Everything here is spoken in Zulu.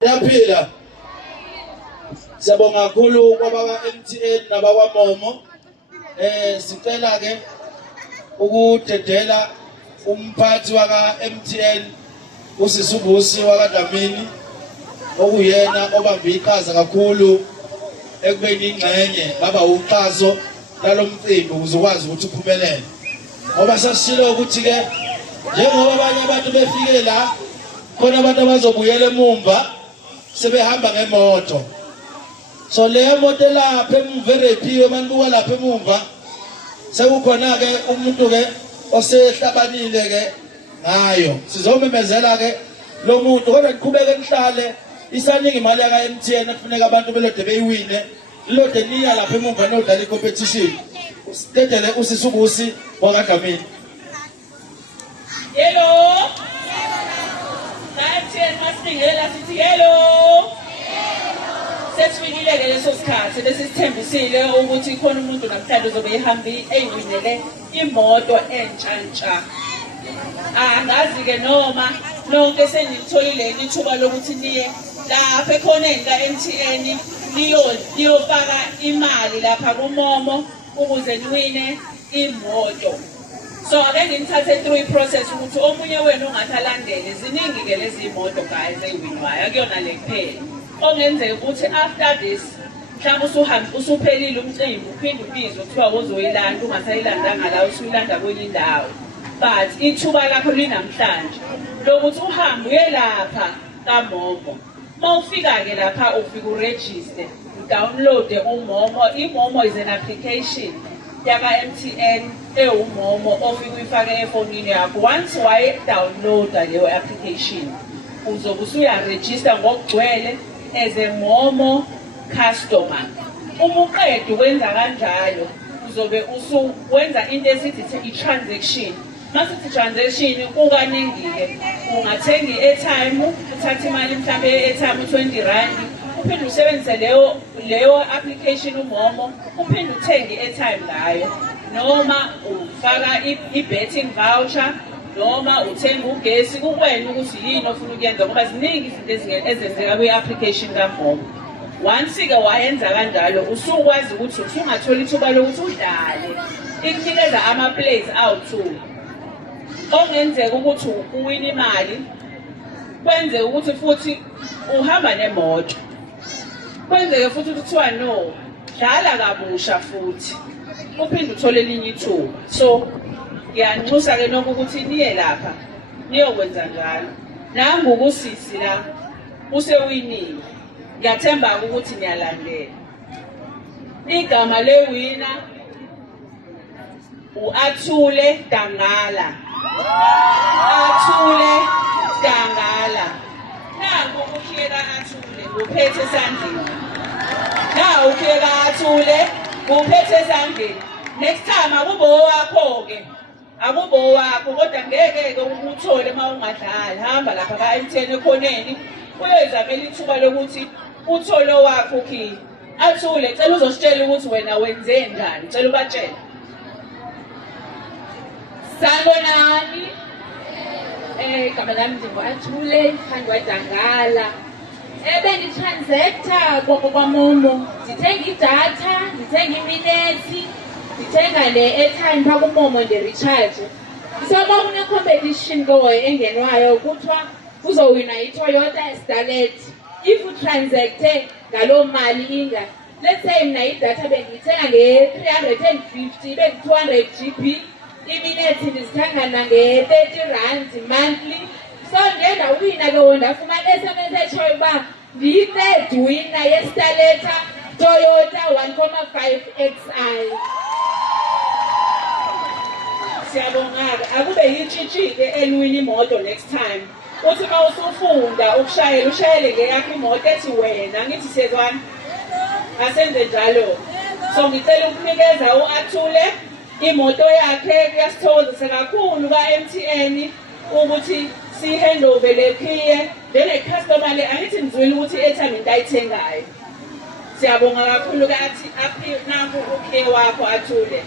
Yaphila. Siyabonga kakhulu kwabaka MTN nabakwa Momo. Sicela ke ukudedela umphathi waka MTN uSisubusi wakaDlamini okuyena obambe iqhaza kakhulu ekubeni ingxenye baba uqhazo lalomcimbi uzokwazi ukuthi uphumelele. Ngoba sasishilo ukuthi ke njengoba abanye abantu befike la khona abantu abazobuyela emumva sebehamba ngemoto. So le moto lapha emumva erephiwe manibuka lapha emumva sekukhona ke umuntu ke osehlabanile ke ngayo. Sizomemezela ke lo muntu kodwa kuqhubeke nihlale isaningi imali yaka MTN kufuneka abantu belode beyiwine. Lode niya lapha emumva nodlala icompetition. Sidedele uSisubusi wakaDlamini. Hello. MTN masingela sithi hello. Sesifikile ke leso sikhathi lesithembisile ukuthi khona umuntu namhlanje uzobe ehamba eyiwinele imoto entshantsha. Angazi ke noma nonke senitholile ithuba lokuthi niye lapha ekhoneni ka MTN niyofaka imali lapha kuMomo ukuze niwine imoto. So ake ngithathe through process ukuthi omunye wenu ongathalandele ziningi ke lezi imoto guys eyiwinwayo akuyona le kuphela. Ongenzeka ukuthi after this mhlawumbe usuhamba usuphelile umcimbi uphinde ubizwe kuthiwa uzoyilanda ungasayilandanga la usuyilanda kwenye indawo. But ithuba lakho linamhlanje lokuthi uhambe uye lapha kaMomo. Mawufika ke lapha ufika uregister download uMomo. iMomo is an application yaka MTN uMomo ofika uyifake efonini yakho. Once waye downloada leyo application uzobe usuyaregister ngokugcwele as a Momo customer. Uma uqeda ukwenza kanjalo uzobe usuwenza into esithi i-transaction. Masithi transaction kukaningi ke ungathenga i-airtime uthatha imali mhlawumbe i-airtime 20 rand uphinde usebenzise leyo application uMomo uphinde uthenge i-airtime ngayo noma ufaka i-betting voucher noma uthenga ugesi kuwena ukuthi yini ofuna ukuyenza ngoba ziningi izinto ezenzeka kwi-application kaMomo. Once ke wayenza kanjalo usukwazi ukuthi usungathola ithuba lokuthi udlale ikunikeza ama-plays awu-2 ongenzeka ukuthi uwina imali kwenzeka ukuthi futhi uhamba nemoto kwenzeke futhi kuthiwa no dlala kabusha futhi uphinde uthole elinye ithuba. So ngiyanxusa ke nokho ukuthi niye lapha niyokwenza njalo nangu kusisi la usewinile. Ngiyathemba ukuthi niyalandela. Igama lewina uAthule Dangala. Athule Dangala. Nangu ukuyeka Athule uphethe esandleni. Nawu ukuyeka Athule uphethe esandleni. Next time akubo wakho ke. Akubo wakho kodwa ngeke ke ukuthole mawungadlali. Hamba lapha ka MTN ekhoneni uyezamela ithuba lokuthi uthole wakho ki. Athule cela uzositshela ukuthi wena wenze njani. Cela ubatshele. Sanibonani. Igama lami ngingu-Athule Dangala. Bengi-transactor kwaMomo. Ngithenga idatha, ngithenga iminetsi, ngithenga le-airtime pha kuMomo nde-recharge. Ngisoba kune-competition ke engenwayo kuthiwa uzowina iToyota Starlet. If utransacte ngaloo mali inga, let's say mina idatha bengiyithenga nge-350 beng-200 GB. Iminutes ndizithangana nge-30 rand monthly. So ngenda wina ke wona ndafumana SMS etshoyo uba ndiyi-third winner yeStarleta Toyota 1.5 XI. Siyabonga akube yitshitshi-ke eliwina imoto next time. Uthi uma usufunda ukushayela ushayele ngeyakho imoto ethi wena ngithi siyezwana asenze njalo. So ngicela ukunikeza uAthule imoto yakhe. Kuyasithokozisa kakhulu ka MTN ukuthi sihandover le key njenge customer le angithi nizwile ukuthi i-airtime into ayithengayo. Siyabonga kakhulu ke athi aphi nangu ukhe wakho Athule.